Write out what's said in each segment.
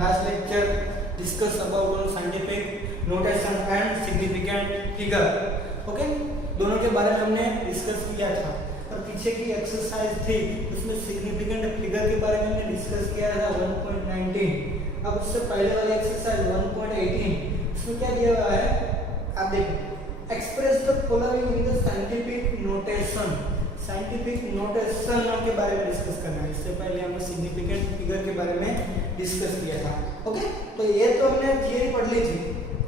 last lecture discuss about scientific notation and significant figure. Okay, दोनों के बारे में हमने डिस्कस किया था और पीछे की एक्सरसाइज थी उसमें सिग्निफिकेंट फिगर के बारे में हमने डिस्कस किया था 1.19. अब उससे पहले वाली एक्सरसाइज 1.18 उसमें क्या दिया हुआ है आप देखो, express the following in the scientific notation. Scientific notation के बारे में डिस्कस करना है. इससे पहले हमने सिग्निफिकेंट फिगर के बारे में डिस्कस किया था. ओके, तो ये तो हमने थियरी पढ़ ली थी.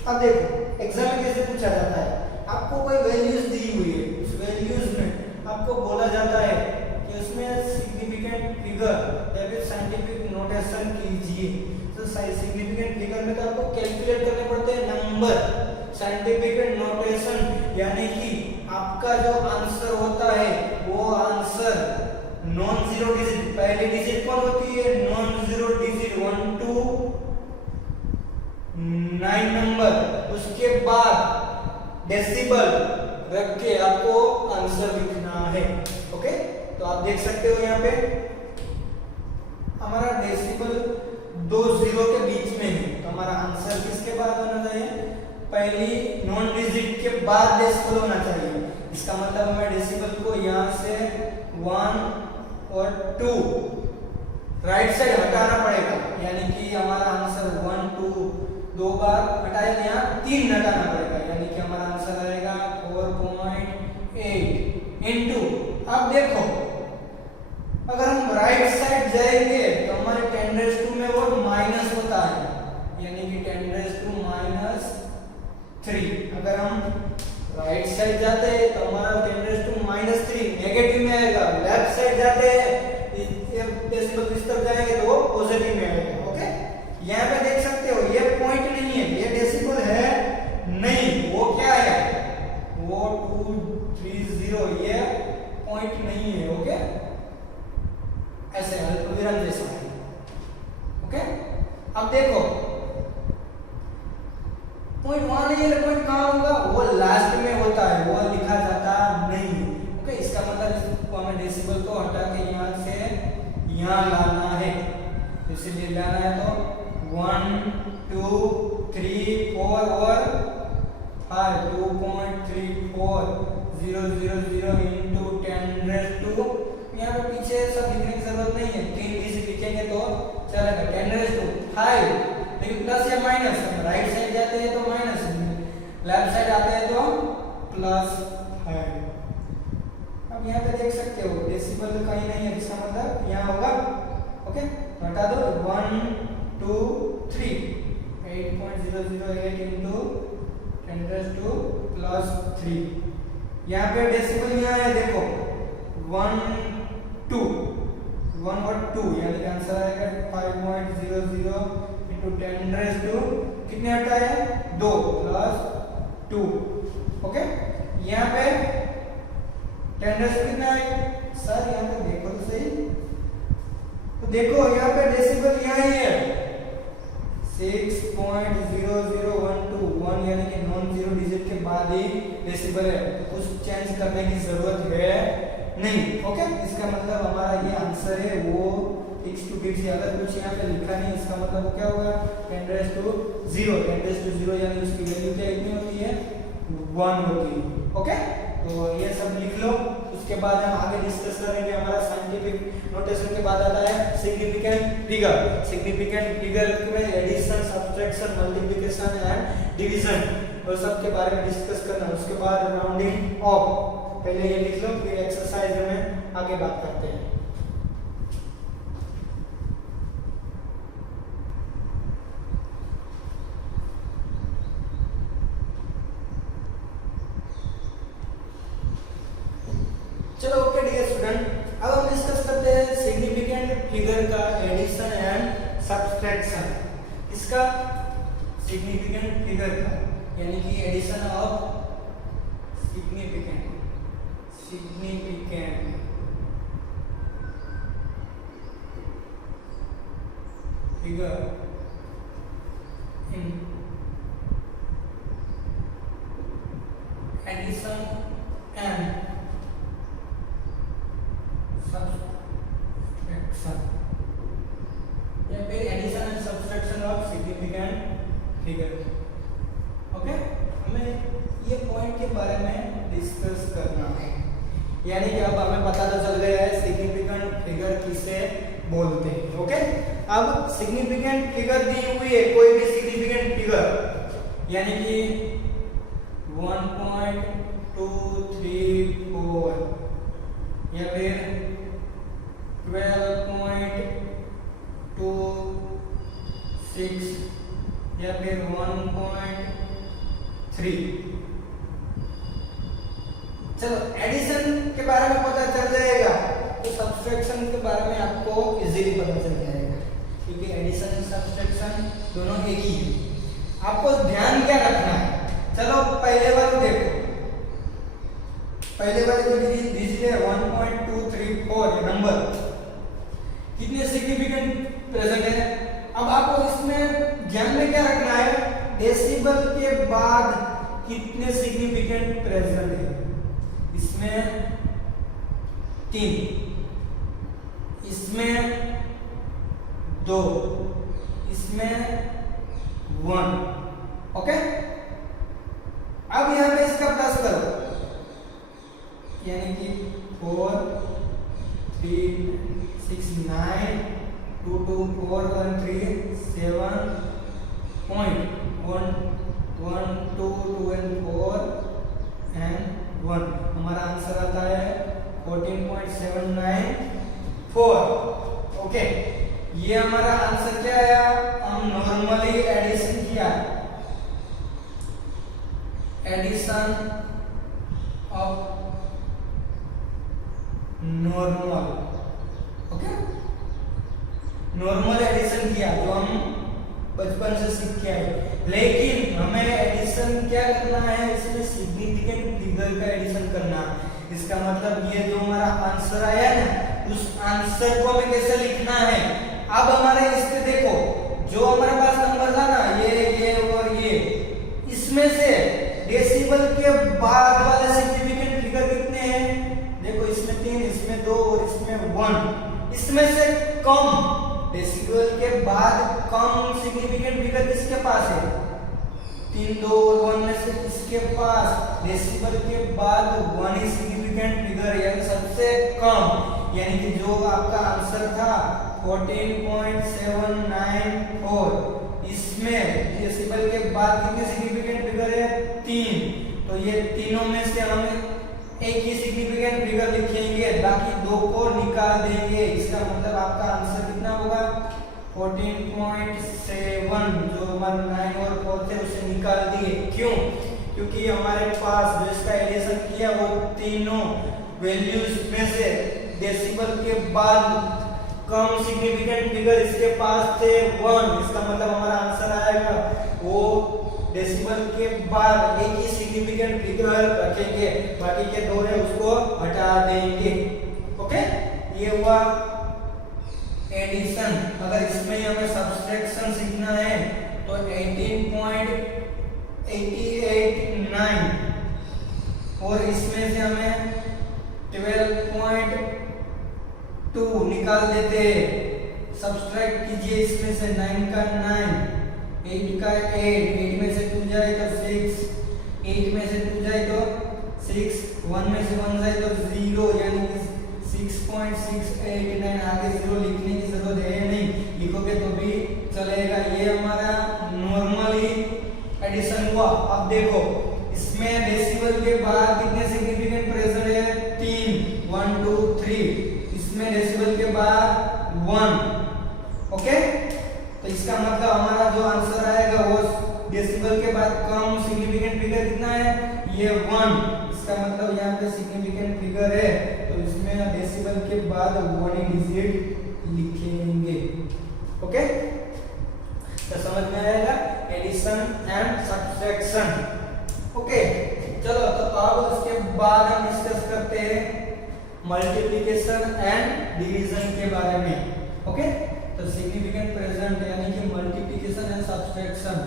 अब देखो एग्जाम में कैसे पूछा जाता है. आपको कोई वैल्यूज दी हुई है, उस वैल्यूज में आपको बोला जाता है कि उसमें सिग्निफिकेंट फिगर या फिर साइंटिफिक नोटेशन कीजिए. तो सिग्निफिकेंट फिगर में तो आपको कैलकुलेट करने पड़ते हैं नंबर. साइंटिफिक नोटेशन यानी कि आपका जो आंसर होता है वो आंसर नॉन जीरो डिजिट, पहली डिजिट कौन होती है? Non zero digit 1 to 9 number, उसके बाद डेसिबल रख के आपको आंसर लिखना है. ओके, तो आप देख सकते हो यहाँ पे हमारा डेसिबल दो जीरो के बीच में है, तो हमारा आंसर किसके बाद होना चाहिए? पहली नॉन डिजिट के बाद डेसिबल होना चाहिए. इसका मतलब हमें डेसिबल को यहाँ से 1 और 2 राइट साइड हटाना पड़ेगा, यानी कि हमारा आंसर 1 2 दो बार हटाए, यहाँ 3 हटाना पड़ेगा, यानी कि हमारा आंसर आएगा 4.8 इनटू. अब देखो अगर हम राइट साइड जाएंगे तो हमारे 10⁻² में वो माइनस होता है, यानी कि 10⁻³ -3. अगर हम राइट साइड जाते हैं तो हमारा 10⁻³ नेगेटिव में आएगा. लेफ्ट साइड जाते हैं डेसिबल इस तरफ जाएंगे तो वो पॉजिटिव में आएगा. ओके, यहाँ पे देख सकते हो ये पॉइंट नहीं है, ये डेसिबल है नहीं, वो क्या है? वो 230, ये पॉइंट नहीं है. ओके, ऐसे अल्पविराम जैसा है. ओके, अब देखो पॉइंट वहां नहीं है, पॉइंट कहां होगा? वो लास्ट में होता है, वो लिखा जाता नहीं. ओके, इसका मतलब इसको हमें डेसिबल को हटा के यहां से यहां लाना है. इसलिए लाना है तो 1 2 3 4 और 5 2.34 000 into 10⁻². यहाँ पे पीछे सब लिखने की जरूरत नहीं है, 3 डिजिट लिखेंगे तो चलेगा. 10⁵, लेकिन प्लस या माइनस, राइट साइड जाते हैं तो माइनस, लेफ्ट साइड आते हैं तो प्लस है. अब यहाँ पे देख सकते हो डेसिबल तो कहीं नहीं है, इसका मतलब यहाँ होगा. ओके, हटा दो 1 2 3 8.008 into 10⁻²+3. यहाँ पे डेसिबल यहाँ है, देखो 1 2 1 और 2, यानी आंसर आएगा 5.00 into 10⁻². कितने हटा है? 2 + 2. ओके, यहाँ पे 10⁻² कितना है सर? यहाँ पे देखो तो सही, तो देखो यहाँ पे डेसिबल यहाँ ही है 6.0012, यानी कि नॉन जीरो डिजिट के बाद ही डेसिबल है, तो कुछ चेंज करने की जरूरत है नहीं. ओके, इसका मतलब हमारा ये आंसर है वो फिक्स टू फिक्स. अगर कुछ यहाँ पे लिखा नहीं, इसका मतलब क्या होगा? 10⁻0 10⁻0 यानी उसकी वैल्यू क्या इतनी होती है? 1 होती है. ओके, तो ये सब लिख लो. उसके बाद हम आगे डिस्कस करेंगे. हमारा साइंटिफिक नोटेशन के बाद आता है सिग्निफिकेंट फिगर. सिग्निफिकेंट फिगर में addition, subtraction, multiplication and division और सब के बारे में डिस्कस करना. उसके बाद राउंडिंग ऑफ. पहले ये लिख लो, फिर एक्सरसाइज में आगे बात करते हैं. चलो ओके डियर स्टूडेंट, अब हम डिस्कस करते हैं सिग्निफिकेंट फिगर का एडिशन एंड सब्ट्रैक्शन. इसका सिग्निफिकेंट फिगर का यानी कि addition of significant figure in addition and subtraction. या फिर एडिशन एंड सब्ट्रैक्शन अब सिग्निफिकेंट फिगर दी हुई है, कोई भी सिग्निफिकेंट फिगर, यानी कि 1.234 या फिर 12.26 या फिर 1.3। चलो एडिशन के बारे में पता चल जाएगा तो सब्सट्रैक्शन के बारे में आपको इजीली पता चल जाएगा, क्योंकि एडिशन और सब्सट्रैक्शन दोनों एक ही है। आपको ध्यान क्या रखना है, चलो पहले वाले देखो, पहले वाले जो दीजिए 1.234 ये नंबर कितने सिग्निफिकेंट प्रेजेंट है। अब आपको इसमें ध्यान में क्या रखना है, डेसिबल के बाद कितने सिग्निफिकेंट प्रेजेंट है। इसमें 3, इसमें 2, इसमें 1। ओके, अब यहां पे इसका प्लस करो, यानी कि 4 3 6 9 2 2 4 1 3 7 1 1 2 2 and 4 and 1। हमारा आंसर आता है 14.794। ओके, ये हमारा आंसर क्या आया, हम नॉर्मली एडिशन किया, addition of normal. Okay, normal addition किया जो हम बचपन से सीख के आए, लेकिन हमें एडिशन क्या करना है, इसमें सिग्निफिकेंट फिगर का एडिशन करना है। इसका मतलब ये जो हमारा आंसर आया ना, उस आंसर को हमें कैसे लिखना है। अब हमारे इससे देखो, जो हमारे पास नंबर था ना, ये और ये, इसमें से डेसिबल के बाद वाले सिग्निफिकेंट फिगर कितने हैं, देखो इसमें 3, इसमें 2 और इसमें 1। इसमें से कम डेसिबल के बाद कम सिग्निफिकेंट फिगर किसके पास है, 3 2 और 1 में से किसके पास डेसिबल के बाद 1 ही सिग्निफिकेंट फिगर, यानी सबसे कम, यानी कि जो आपका आंसर था 14.794, इसमें डेसिबल के बाद कितने सिग्निफिकेंट फिगर है, 3। तो ये तीनों में से हम एक ही सिग्निफिकेंट फिगर लिखेंगे, बाकी 2 को निकाल देंगे। इसका मतलब आपका आंसर कितना होगा, 14.7। जो हमारे 9 और 4 थे उसे निकाल दिए, क्यों, क्योंकि हमारे पास जो इसका एडिशन किया वो तीनों वैल्यूज में से डेसिबल के बाद कम सिग्निफिकेंट फिगर इसके पास थे 1। इसका मतलब हमारा आंसर आएगा वो डेसिमल के बाद एक ही सिग्निफिकेंट फिगर रखेंगे, बाकी के 2 है उसको हटा देंगे। ओके, ये हुआ एडिशन। अगर इसमें हमें सब्सट्रैक्शन सीखना है तो 18.889 और इसमें से हमें 12.2 निकाल देते हैं। सब्सट्रैक्ट कीजिए इसमें से 9 का 9, 8 का 8, 8 में से 2 जाए तो 6, 8 में से 2 जाए तो 6, 1 में से 1 जाए तो 0, यानी कि 6.689। आगे 0 लिखने की जरूरत है नहीं, लिखोगे तो भी चलेगा। ये हमारा नॉर्मली एडिशन हुआ। अब देखो इसमें डेसिमल के बाद कितने सिग्निफिकेंट प्रेजेंट है, 3, 1 2 3। इसमें डेसिमल के बाद 1। ओके, तो इसका मतलब हमारा जो आंसर आएगा वो डेसिमल के बाद कम सिग्निफिकेंट फिगर कितना है, ये 1। इसका मतलब यहाँ पे सिग्निफिकेंट फिगर है तो इसमें डेसिमल के बाद 1 ही डिजिट लिखेंगे। ओके, तो समझ में आएगा एडिशन एंड सब्ट्रैक्शन। ओके, चलो तो अब इसके बाद हम डिस्कस करते हैं मल्टीप्लिकेशन एंड डिवीजन के बारे में। ओके, तो सिग्निफिकेंट प्रेजेंट यानी कि multiplication and subtraction,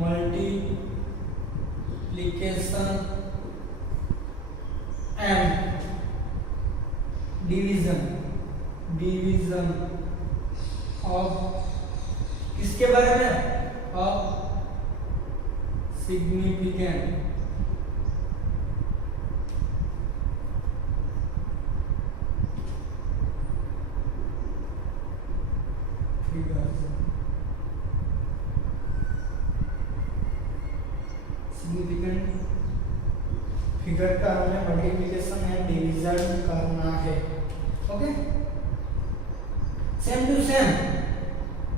multiplication and division, division of किसके बारे में, ऑफ सिग्निफिकेंट सिग्निफिकेंट फिगर का हमें मल्टीप्लिकेशन एंड डिवीजन करना है। ओके, सेम टू सेम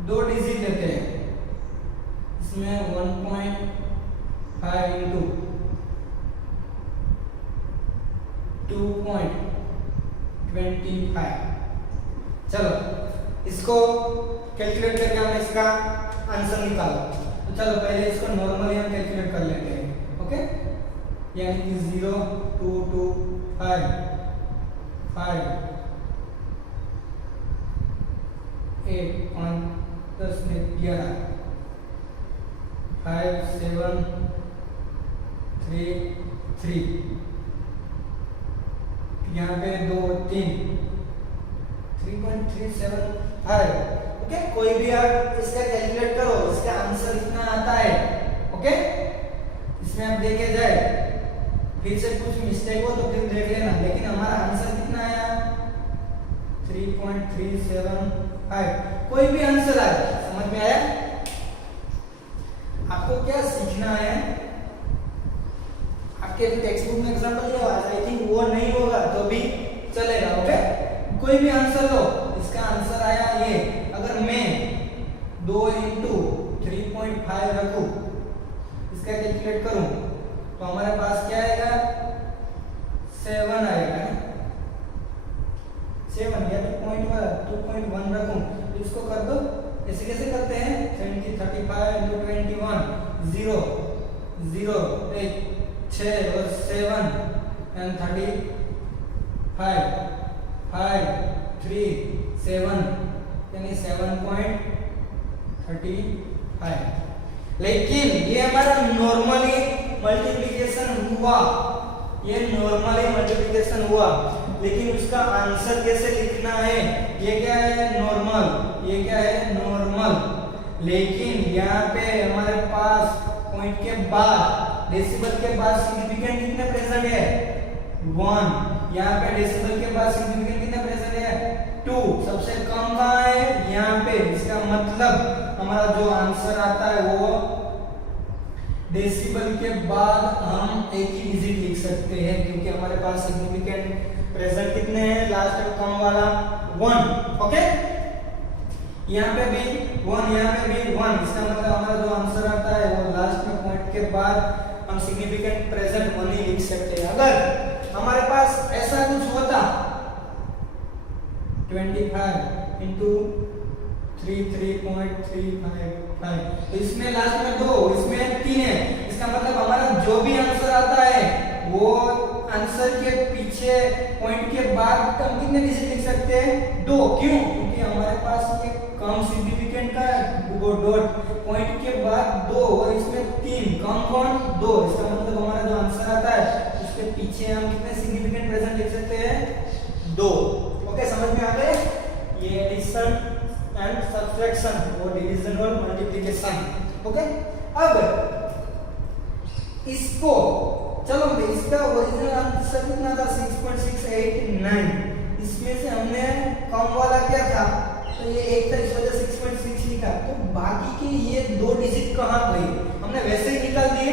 दो डिजिट लेते हैं, इसमें 1.5 इंटू 2.25। चलो इसको कैलकुलेट करके हम इसका आंसर निकालो। तो चलो पहले इसको नॉर्मली हम कैलकुलेट कर लेते हैं। ओके, यानी कि 0 2 2 5 5 8 5 10 में 11 5 7 3 3 यहाँ पे 2 3 3.375। ओके, कोई भी आप इसका कैलकुलेट करो, इसका आंसर इतना आता है। ओके, इसमें आप देखे जाए, फिर से कुछ मिस्टेक हो तो फिर देख लेना, लेकिन हमारा आंसर कितना आया 3.375। कोई भी आंसर आए, समझ में आया? आपको क्या सीखना है, आपके टेक्स्ट बुक में एग्जांपल लिया आई थिंक वो नहीं होगा तो भी चलेगा। ओके, कोई भी आंसर लो, इसका आंसर आया ये, अगर मैं 2 इंटू 3.5 रखूं, इसका कैलकुलेट करूं तो हमारे पास क्या आएगा 7 आएगा। 7 या तो 2.1 रखूं तो इसको कर दो, ऐसे कैसे करते हैं 35 इंटू 21 0 0 8 6 और 7 एंड 35 5 3 7 यानी 7.35। लेकिन ये हमारा नॉर्मली मल्टीप्लिकेशन हुआ, ये नॉर्मली मल्टीप्लिकेशन हुआ, लेकिन उसका आंसर कैसे लिखना है, ये क्या है नॉर्मल, ये क्या है नॉर्मल। लेकिन यहाँ पे हमारे पास पॉइंट के बाद, डेसिमल के बाद सिग्निफिकेंट कितने प्रेजेंट है 1, यहाँ पे डेसिमल के बाद सिग्निफिकेंट कितने प्रेजेंट है 2, सबसे कम कहाँ है यहाँ पे। इसका मतलब हमारा जो आंसर आता है वो डेसिमल के बाद हम एक ही डिजिट लिख सकते हैं, क्योंकि हमारे पास सिग्निफिकेंट प्रेजेंट कितने हैं, लास्ट में कम वाला 1। ओके, यहाँ पे भी 1, यहाँ पे भी 1, इसका मतलब हमारा जो आंसर आता है वो लास्ट में पॉइंट के बाद हम सिग्निफिकेंट प्रेजेंट 1 ही लिख सकते हैं। अगर हमारे पास ऐसा कुछ होता 25 इंटू 3.355, तो इसमें लास्ट में 2, इसमें 3 है, इसका मतलब हमारा जो भी आंसर आता है वो आंसर के पीछे पॉइंट के बाद हम कितने डिजिट लिख सकते हैं 2। क्यों? क्योंकि हमारे पास ये कम सिग्निफिकेंट का वो डॉट पॉइंट के बाद 2 और इसमें 3, कम कौन 2, इसका मतलब हमारा जो आंसर आता है उसके पीछे हम कितने सिग्निफिकेंट प्रेजेंट लिख सकते हैं 2। ओके, समझ में आ गए? ये एडिशन एंड सब्ट्रैक्शन और डिवीजन और मल्टीप्लिकेशन। ओके, अब इसको चलो इसका ओरिजिनल आंसर कितना था 6.689, इसमें से हमने कम वाला क्या था तो ये एक था, इस वजह 6.6 लिखा, तो बाकी के ये 2 डिजिट कहाँ गए, हमने वैसे ही निकाल दिए।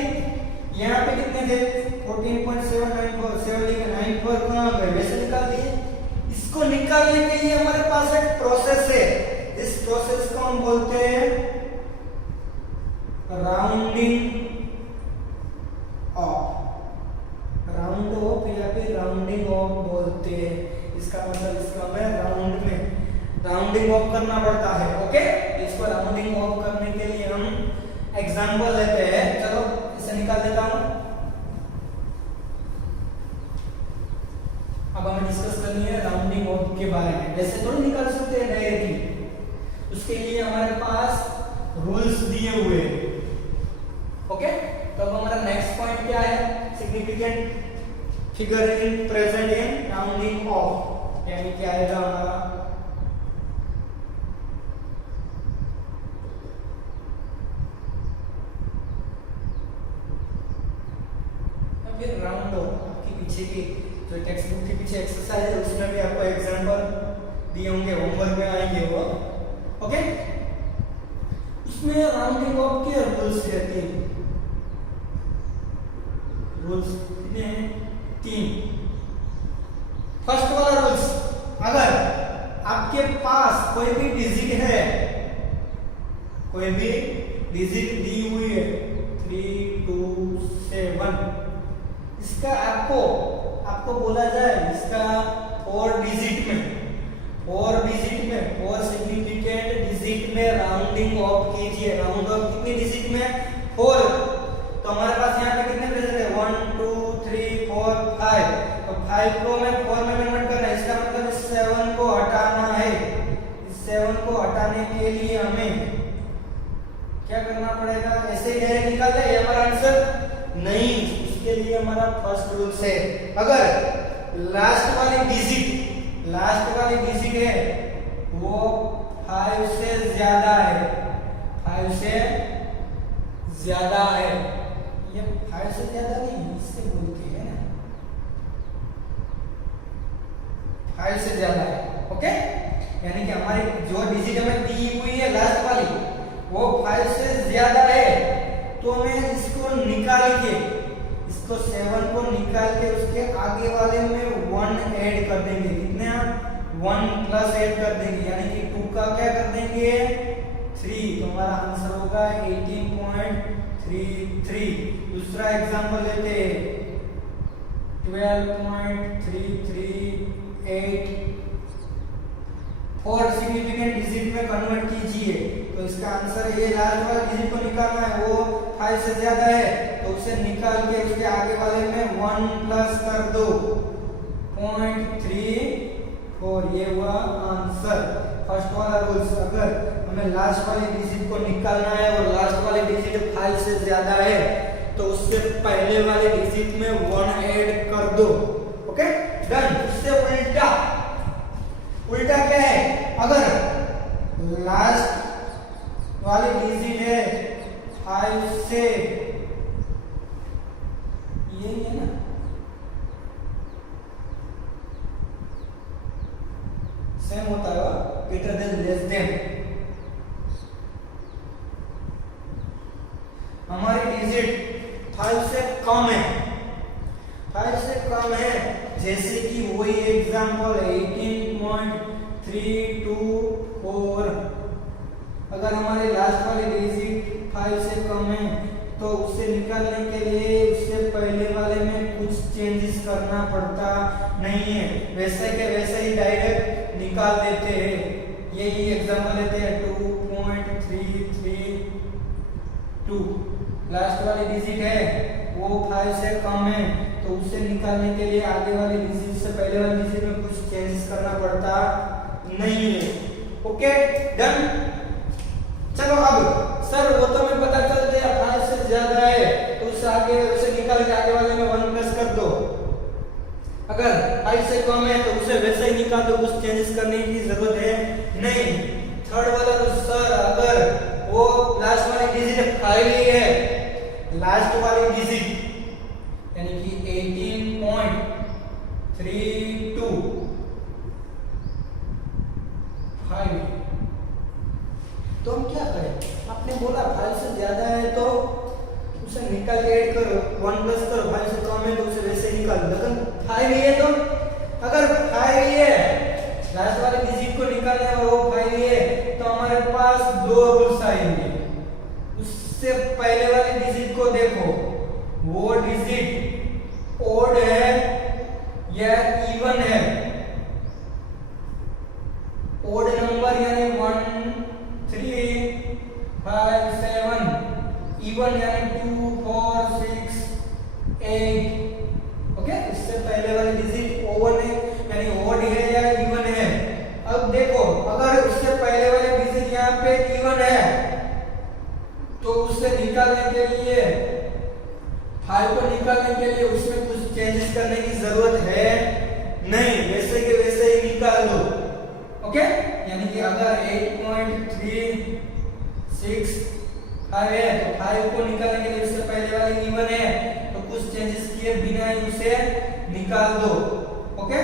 यहाँ पे कितने थे 14.794 कहाँ गए, वैसे निकाल दिए। इसको निकालने के लिए हमारे पास एक प्रोसेस है, इस प्रोसेस को हम बोलते हैं राउंडिंग ऑफ, राउंड ऑफ या फिर राउंडिंग ऑफ बोलते हैं। इसका मतलब इसका हमें राउंड में राउंडिंग ऑफ करना पड़ता है। ओके, इसको राउंडिंग ऑफ करने के लिए हम एग्जांपल लेते हैं। चलो इसे निकाल देता हूं। अब हमें डिस्कस करनी है राउंडिंग ऑफ के बारे में, वैसे थोड़ी निकाल सकते हैं डायरेक्टली, उसके लिए हमारे पास रूल्स दिए हुए हैं। ओके, तो अब हमारा नेक्स्ट पॉइंट क्या है, significant figure in present in rounding off, यानी क्या आएगा हमारा फिर राउंड ऑफ के पीछे की जो टेक्स्ट बुक के पीछे एक्सरसाइज है उसमें भी आपको एग्जांपल दिए होंगे, होमवर्क में आएंगे वो। ओके, उसमें राउंडिंग ऑफ के रूल्स है 3 रूल्स कितने हैं 3। फर्स्ट वाला रूल्स, अगर आपके पास कोई भी डिजिट है, कोई भी डिजिट दी हुई है 3 2 7, इसका आपको बोला जाए इसका 4 डिजिट में 4 सिग्निफिकेंट डिजिट में राउंडिंग ऑफ कीजिए। राउंड ऑफ कितनी डिजिट में 4, तो हमारे पास यहाँ पे कितने डिजिट है 1 2 3 4 5, तो 5 को मैं 4 में कन्वर्ट करना है, इसका मतलब 7 को हटाना है। इस 7 को हटाने के लिए हमें क्या करना पड़ेगा, ऐसे ही डायरेक्ट निकाल दे ये हमारा आंसर नहीं, इसके लिए हमारा फर्स्ट रूल है, अगर लास्ट वाली डिजिट है वो 5 से ज्यादा है, 5 से ज्यादा है, ये 5 से ज्यादा नहीं इससे बोलते हैं ना, 5 से ज्यादा है। ओके, यानी कि हमारी जो डिजिट हमें दी हुई है लास्ट वाली वो 5 से ज्यादा है, तो मैं इसको निकाल के, इसको 7 को निकाल के उसके आगे वाले में 1 ऐड कर देंगे, कितने 1 प्लस ऐड कर देंगे, यानी कि 2 का क्या कर देंगे 3, तो हमारा आंसर होगा 18.33। दूसरा एग्जांपल लेते हैं 12.338, 4 सिग्निफिकेंट डिजिट में कन्वर्ट कीजिए, तो इसका आंसर ये लास्ट वाला डिजिट को निकालना है, वो 5 से ज्यादा है, तो उसे निकाल के उसके आगे वाले में 1 प्लस कर दो 0.34, ये हुआ आंसर। फर्स्ट वाला रूल्स, अगर हमें लास्ट वाली डिजिट को निकालना है और लास्ट वाली डिजिट 5 से ज्यादा है, तो उससे पहले वाले डिजिट में 1 ऐड कर दो। Okay done. उससे उल्टा क्या है, अगर लास्ट वाली डिजिट है 5 से, ये है ना, सेम होता है ग्रेटर देन लेस देन, हमारी डिजिट 5 से कम है, 5 से कम है, जैसे कि वही एग्जांपल 18.324, अगर हमारे लास्ट वाली डिजिट 5 से कम है, तो उसे निकालने के लिए उससे पहले वाले में कुछ चेंजेस करना पड़ता नहीं है, वैसे के वैसे ही डायरेक्ट निकाल देते हैं। यही एग्जांपल लेते हैं 2.332, लास्ट वाली डिजिट है वो 5 से कम है, तो उसे निकालने के लिए आगे वाली डिजिट से पहले वाली डिजिट में कुछ चेंजेस करना पड़ता नहीं है। Okay done. चलो अब सर वो तो हमें पता चल गया 5 से ज्यादा है, तो उससे आगे उसे निकाल के आगे वाले में 1 प्लस कर दो, अगर 5 से कम है तो उसे वैसे ही निकाल दो, कुछ चेंजेस करने की जरूरत है नहीं। थर्ड वाला तो सर अगर वो लास्ट वाली डिजिट 5 ही है, लास्ट वाली डिजिट यानी कि 18.325, तो हम क्या करें, आपने बोला 5 से ज्यादा है तो उसे निकाल के ऐड करो, 1 प्लस करो, 5 से कम है तो उसे वैसे ही निकाल दो, लेकिन 5 ही है, तो अगर 5 ही है, लास्ट वाले डिजिट को निकालना है वो 5 ही है, तो हमारे पास 2 रूल्स आएंगे। उससे पहले वाले डिजिट को देखो, वो डिजिट ओड है या इवन है, ओड नंबर यानी 1 3 5 7, इवन यानी 2 4 6 8। ओके, इससे पहले वाली डिजिट ओड है यानी ओड है या इवन है। अब देखो अगर उससे पहले वाले डिजिट यहाँ पे इवन है, तो उसे निकालने के लिए 5 को निकालने के लिए उसमें कुछ चेंजेस करने की जरूरत है नहीं, वैसे के वैसे ही निकाल दो। ओके, यानी कि अगर 8.365 है तो 5 को निकालने के लिए उससे पहले वाली इवन है, तो कुछ चेंजेस किए बिना ही उसे निकाल दो। ओके,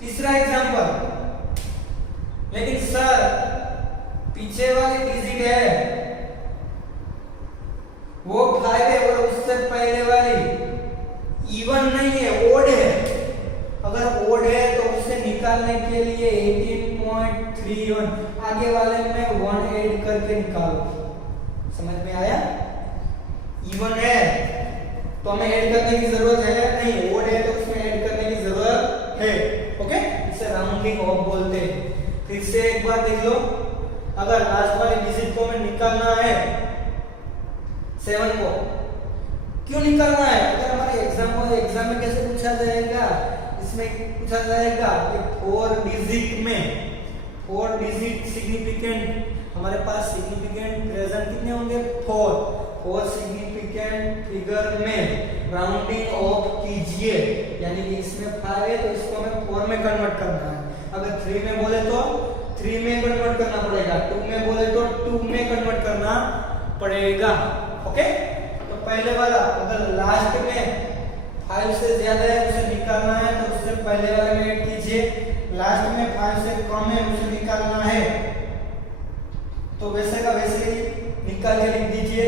तीसरा एग्जांपल, लेकिन सर पीछे वाली डिजिट है वो 5 है और उससे पहले वाली इवन नहीं है, ओड है। अगर ओड है तो उसे निकालने के लिए 18.31 आगे वाले में 1 ऐड करके निकालो। समझ में आया? इवन है तो हमें ऐड करने की जरूरत है नहीं, ओड है तो उसमें ऐड करने की जरूरत है। ओके, इसे राउंडिंग ऑफ बोलते हैं। फिर से एक बार देख लो, अगर लास्ट वाली डिजिट को हमें निकालना है 7 को, क्यों निकालना है? अगर हमारे एग्जाम में कैसे पूछा जाएगा, इसमें पूछा जाएगा कि 4 डिजिट सिग्निफिकेंट, हमारे पास सिग्निफिकेंट प्रेजेंट कितने होंगे? 4 सिग्निफिकेंट फिगर में राउंडिंग ऑफ कीजिए, यानी कि इसमें 5 है तो इसको हमें 4 में कन्वर्ट करना है। अगर 3 में बोले तो 3 में कन्वर्ट करना पड़ेगा, 2 में बोले तो 2 में कन्वर्ट करना पड़ेगा। ओके, तो पहले वाला अगर लास्ट में 5 से ज्यादा है उसे निकालना है तो उससे पहले वाले में ऐड कीजिए, लास्ट में 5 से कम है उसे निकालना है तो वैसे का वैसे ही निकाल के लिख दीजिए।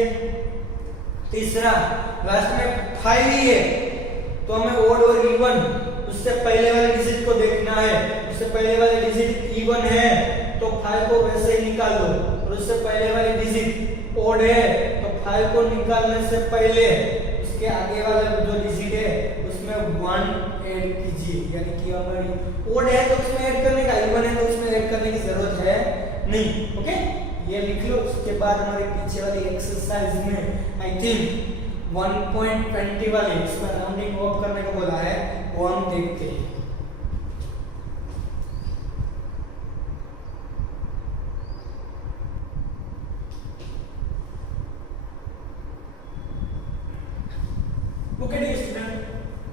तीसरा, लास्ट में 5 ही है तो हमें ओड और इवन उससे पहले वाले डिजिट को देखना है, उससे पहले वाले डिजिट इवन है तो 5 को वैसे ही निकाल दो, और उससे पहले वाले डिजिट ओड है तो 5 को निकालने से पहले उसके आगे वाला जो डिजिट है उसमें 1 ऐड कीजिए, यानी कि हमारी ओड है तो उसमें ऐड करने का, इवन है तो उसमें ऐड करने की जरूरत है नहीं। ओके, ये लिख लो। उसके बाद हमारे पीछे वाली एक्सरसाइज में आई थिंक 1.20 वाली, इसमें राउंडिंग ऑफ करने को बोला है, वो हम देखते हैं। ओके डियर स्टूडेंट,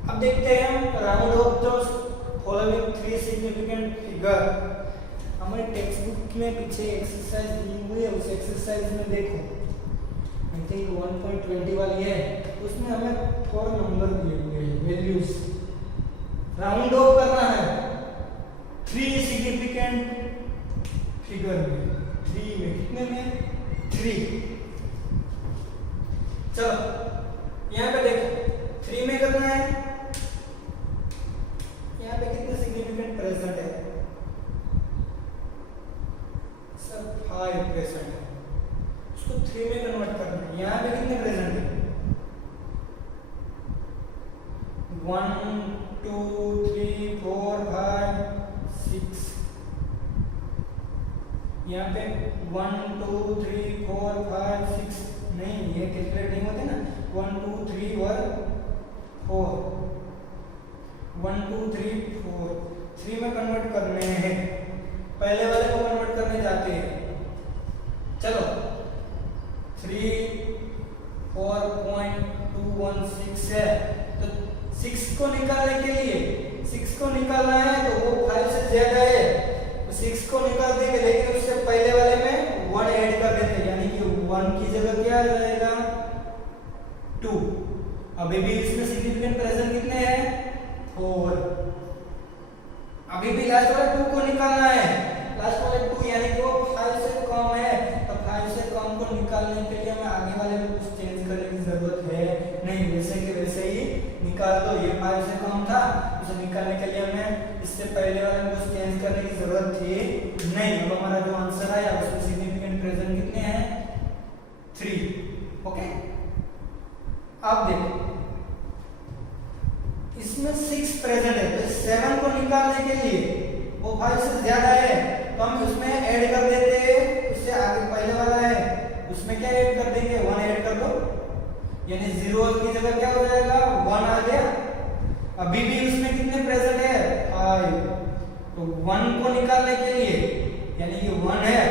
अब देखते हैं हम round of the following 3 significant figure. हमारे टेक्स्ट बुक में पीछे एक्सरसाइज दी हुई है, उस एक्सरसाइज में देखो आई थिंक 1.20 वाली है, उसमें हमें 4 नंबर दिए हुए हैं, वैल्यूज राउंड ऑफ करना है 3 सिग्निफिकेंट फिगर में, 3 में कितने में? 3। चलो यहाँ पे देखो 3 में करना है, यहाँ पे कितने सिग्निफिकेंट प्रेजेंट है? सब 5 प्रेजेंट है, उसको 3 में कन्वर्ट करना है। यहाँ पे कितने प्रेजेंट है? 1 2 3 4 5 6, यहाँ पे 1 2 3 4 5 6 नहीं, ये कैलकुलेट नहीं होते ना, 1 2 3 और 4, 1 2 3 4, 3 में कन्वर्ट करने हैं, पहले वाले को कन्वर्ट करने जाते हैं। चलो 3 4.216 है तो 6 को निकालने के लिए 6 को निकालना है तो वो 5 से ज्यादा है तो 6 को निकाल देंगे, लेकिन उससे पहले वाले में 1 ऐड कर देते हैं, यानी कि 1 की जगह क्या आ जाएगा? 2। अभी भी इसमें सिग्निफिकेंट प्रेजेंट कितने हैं? 4। अभी भी लास्ट वाले 2 को निकालना है, लास्ट वाले 2 यानी कि वो 5 से कम है तो 5 से कम को निकालने के लिए हमें आगे वाले में कुछ चेंज करने की जरूरत है नहीं, वैसे के वैसे ही निकाल दो। ये 5 से कम था, उसे निकालने के लिए हमें इससे पहले वाले में कुछ चेंज करने की जरूरत थी नहीं। अब हमारा जो आंसर आया उसमें सिग्निफिकेंट प्रेजेंट कितने हैं? 3। ओके, अब देखो इसमें 6 प्रेजेंट है तो 7 को निकालने के लिए वो 5 से ज्यादा है तो हम उसमें ऐड कर देते हैं, उससे आगे पहले वाला है उसमें क्या ऐड कर देंगे? 1 ऐड कर दो, यानी 0 की जगह क्या हो जाएगा? 1 आ गया। अभी भी उसमें कितने प्रेजेंट है? 5। तो 1 को निकालने के लिए, यानी कि 1 है,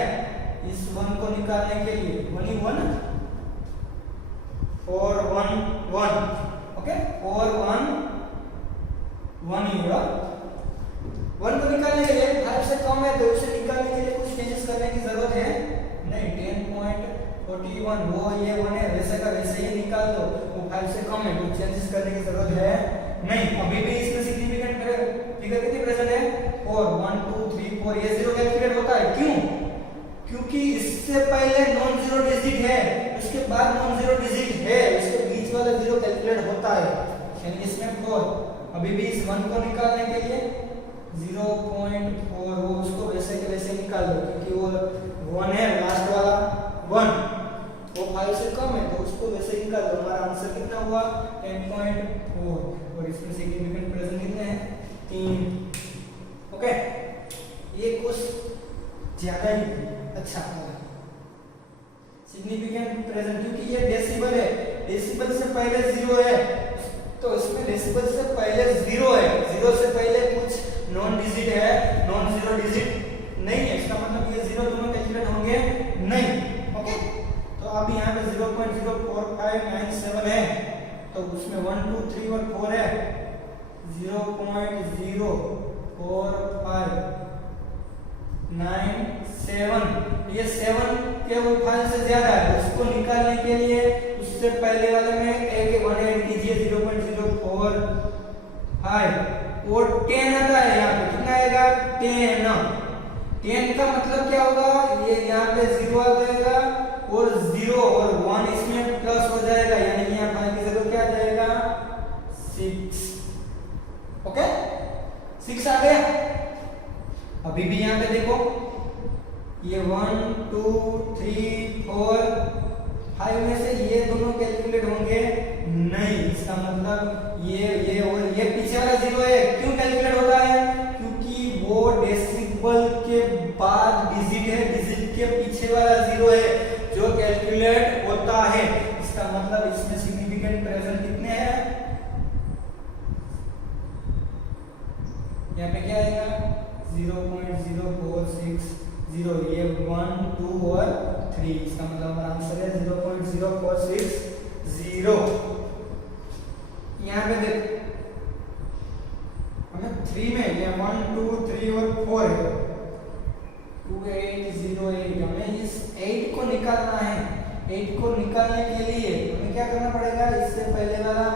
इस 1 को निकालने के लिए 1 ही 1 4 1 1, ओके 4 1 1 ही होगा। 1 को निकालने के लिए 5 से कम है तो उसे निकालने के लिए कुछ चेंजेस करने की जरूरत है नहीं। 10.41 वो ये 1 है, वैसे का वैसे ही निकाल दो, वो 5 से कम है, कुछ चेंजेस करने की जरूरत है नहीं। अभी भी इसमें सिग्निफिकेंट फिगर कितनी प्रेजेंट है? 4 1 2 3 4, ये 0 कैलकुलेट होता है, क्यों? क्योंकि यानी इसमें 4। अभी भी इस 1 को निकालने के लिए 0.4 वो उसको वैसे के वैसे निकाल दो, क्योंकि वो 1 है लास्ट वाला 1, वो 5 से कम है तो उसको वैसे ही निकाल दो। हमारा आंसर कितना हुआ 10.4 और इसमें सिग्निफिकेंट प्रेजेंट कितने हैं 3। ओके, ये कुछ ज्यादा ही अच्छा है सिग्निफिकेंट प्रेजेंट, क्योंकि ये डेसिबल है, डेसिबल से पहले 0 है तो इसमें डेसिबल से पहले 0 है, 0 से पहले कुछ नॉन डिजिट है, नॉन जीरो डिजिट नहीं है, इसका मतलब ये 0 दोनों कैलकुलेट होंगे नहीं। ओके, तो अब यहाँ पे 0.04597 है तो उसमें 1 2 3 और 4 है 0.04597, ये 7 के 5 से ज्यादा है, उसको निकालने के लिए उससे पहले वाले में एक 1 ऐड कीजिए 0.045 और 10 आता है, यहाँ पे कितना आएगा 10 का मतलब क्या होगा, ये यहाँ पे 0 आ जाएगा और 0 और 1 इसमें प्लस हो जाएगा, यानी यहाँ 5 की जगह क्या आ जाएगा 6। ओके, 6 आ गया। अभी भी यहाँ पे देखो ये 1 2 3 4 5 में से ये दोनों कैलकुलेट होंगे नहीं, इसका मतलब ये और ये पीछे वाला 0 है, क्यों कैलकुलेट होता है, क्योंकि वो डेसिबल के बाद डिजिट है, डिजिट के पीछे वाला 0 है जो कैलकुलेट होता है। इसका मतलब इसमें सिग्निफिकेंट प्रेजेंट कितने हैं, यहाँ पे क्या आएगा 0.0460, ये 1 2 और 3, इसका मतलब हमारा आंसर है 0.0460। यहाँ पे देख हमें 3 में ये 1 2 3 और 4 है 2808, हमें इस 8 को निकालना है। 8 को निकालने के लिए हमें क्या करना पड़ेगा, इससे पहले वाला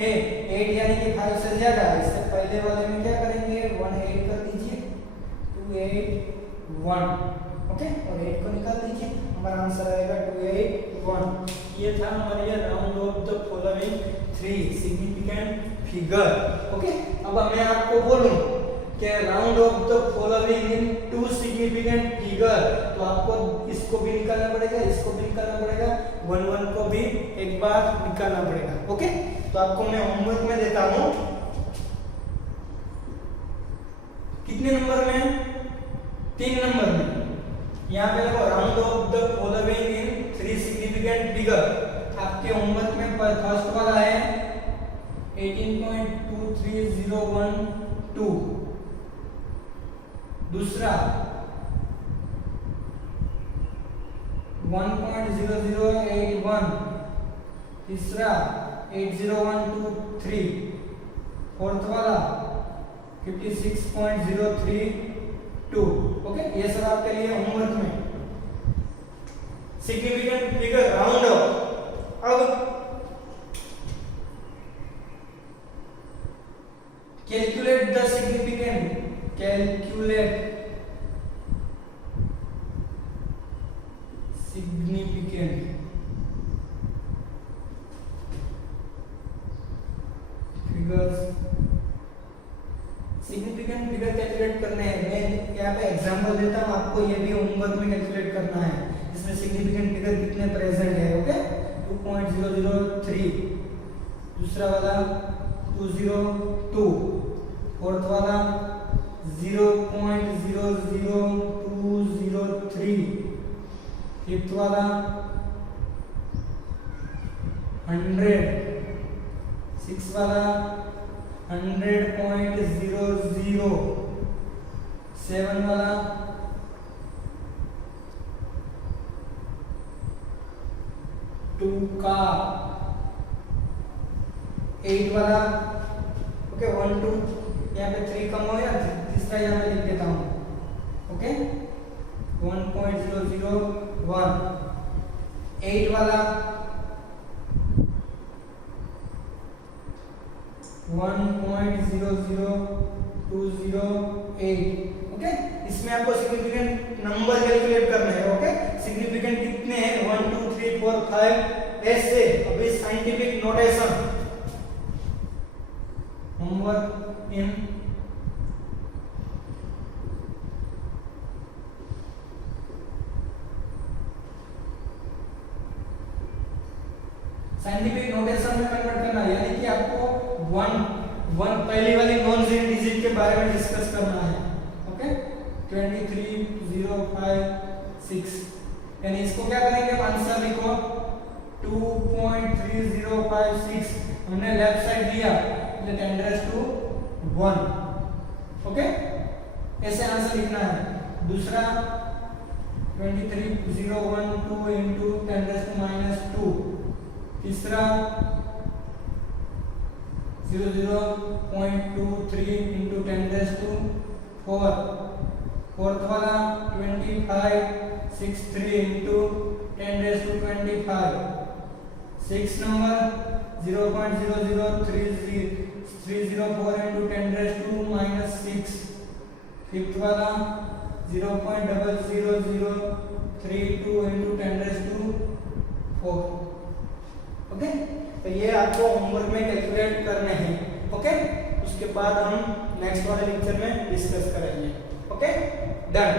है 8 यानी कि 5 से ज्यादा है, इससे पहले वाले में क्या करेंगे 1 8 कर दीजिए 281। ओके, और 8 को निकाल दीजिए, हमारा आंसर आएगा 281। ये था हमारे round of the following 3 significant figure. Okay, अब मैं आपको बोलूं कि round of the following in 2 significant figure, तो आपको इसको भी निकालना पड़ेगा, इसको भी निकालना पड़ेगा, 1 1 को भी एक बार निकालना पड़ेगा। ओके, तो आपको मैं होमवर्क में देता हूं, कितने नंबर में 3 नंबर में। यहाँ पे देखो round of the following in 3 significant figure, आपके होमवर्क में फर्स्ट वाला है 18.23012, दूसरा 1.0081, तीसरा 80123, फोर्थ वाला 56.032। ओके, ये सब आपके लिए होमवर्क में सिग्निफिकेंट फिगर राउंड ऑफ। अब calculate the significant, calculate significant figures. Significant figure calculate करने हैं, मैं यहाँ पे एग्जांपल देता हूँ आपको, ये भी होमवर्क में कैलकुलेट करना है। इसमें सिग्निफिकेंट फिगर कितने प्रेजेंट है, ओके 2.003, दूसरा वाला 202, फोर्थ वाला 0.00203, फिफ्थ वाला 100, सिक्स वाला 100.00, 7 वाला 2 का, 8 वाला ओके 1 2, यहाँ पे 3 कम हो गया, तीसरा यहाँ पे लिख देता हूँ ओके 1.001, 8 वाला 1.00208। ओके, इसमें आपको सिग्निफिकेंट नंबर कैलकुलेट करना है। ओके, सिग्निफिकेंट कितने हैं 1 2 3 4 5 ऐसे। अभी scientific notation homework in scientific notation में कन्वर्ट करना है, यानी कि आपको वन पहली वाली नॉन जीरो डिजिट के बारे में डिस्कस करना है। ओके 23056 यानी इसको क्या करेंगे, आंसर लिखो 2.3056 हमने लेफ्ट साइड दिया तो 10⁻⁴ ओके ऐसे आंसर लिखना है। दूसरा 23012 into 10⁻²। तीसरा 00.23 into 10⁻⁴। फोर्थ वाला 2563 into 10⁻25। Six number 0.00304 into 10⁻⁻6। Fifth वाला 0.00032 into 10⁻⁴। ओके तो ये आपको होमवर्क में कैलकुलेट करने हैं। ओके उसके बाद हम नेक्स्ट वाले लेक्चर में डिस्कस करेंगे। Okay done.